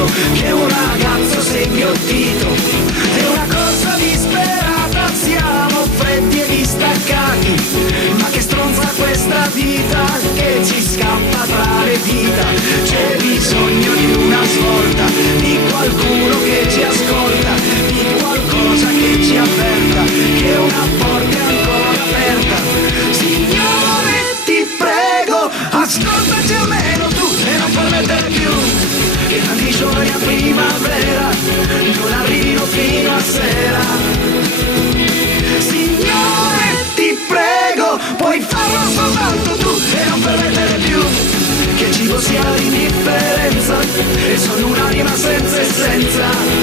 dico che un ragazzo sei inghiottito. È una cosa disperata, siamo freddi e distaccati, ma che stronza questa vita che ci scappa tra le dita. C'è bisogno di una svolta, di qualcuno che ci ascolta, di qualcosa che ci avverta che una porta è ancora aperta. Signore, ti prego, ascoltaci almeno tu e non permettere più che tanti giorni a primavera non arrivino fino a sera. Signore, ti prego, puoi farlo soltanto tu e non permettere più che cibo sia l'indifferenza e sono un'anima senza essenza.